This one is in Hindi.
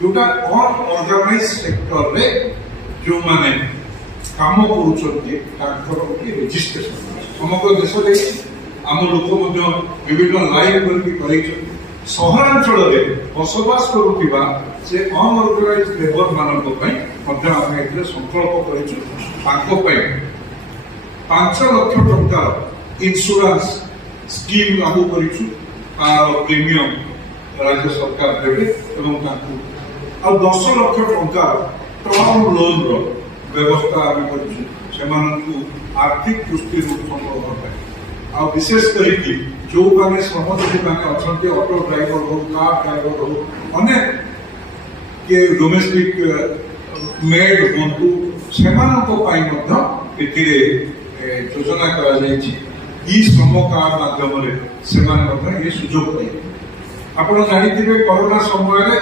जोटा अनऑर्गेनाइज सेक्टर रे जो माने काम करूछन्ती ताकर रजिस्ट्रेशन समग्र देश रे आम लोक विभिन्न लाइन कर सहरांचल बसवास करुवा से अनऑर्गेनाइज लेबर मानक संकल्प कर 5 लाख टंका इंश्योरेंस स्कीम लागू कर प्रीमियम राज्य सरकार देवे और 10 लाख टंका टर्म लोन व्यवस्था आर्थिक दृष्टि संकल्प विशेष करके जो मैंने श्रमजीवी मैंने अच्छा ऑटो ड्राइवर हो कार ड्राइवर हो अनेक के डोमेस्टिक मेड हूँ से योजना कर श्रम कार्ड माध्यम से सुजोग पाइबे। आप जानी कोरोना समय